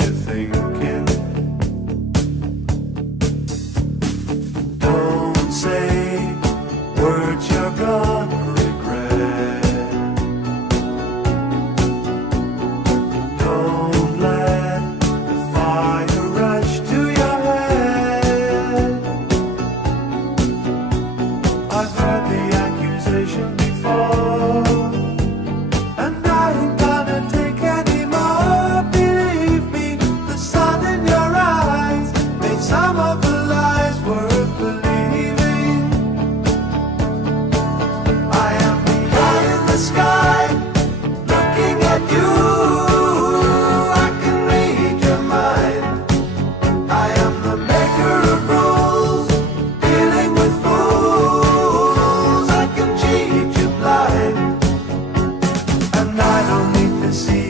you're thinking. Don't say words you're gonna regret. Don't let the fire rush to your head. I've heard the accusation before, and I ain't gonna take any more. Believe me, the sun in your eyes made some of the lies worth believing. I am the eye in the sky, looking at you. I can read your mind. I am the maker of rules, dealing with fools. I can cheat you blind, and I don't need to see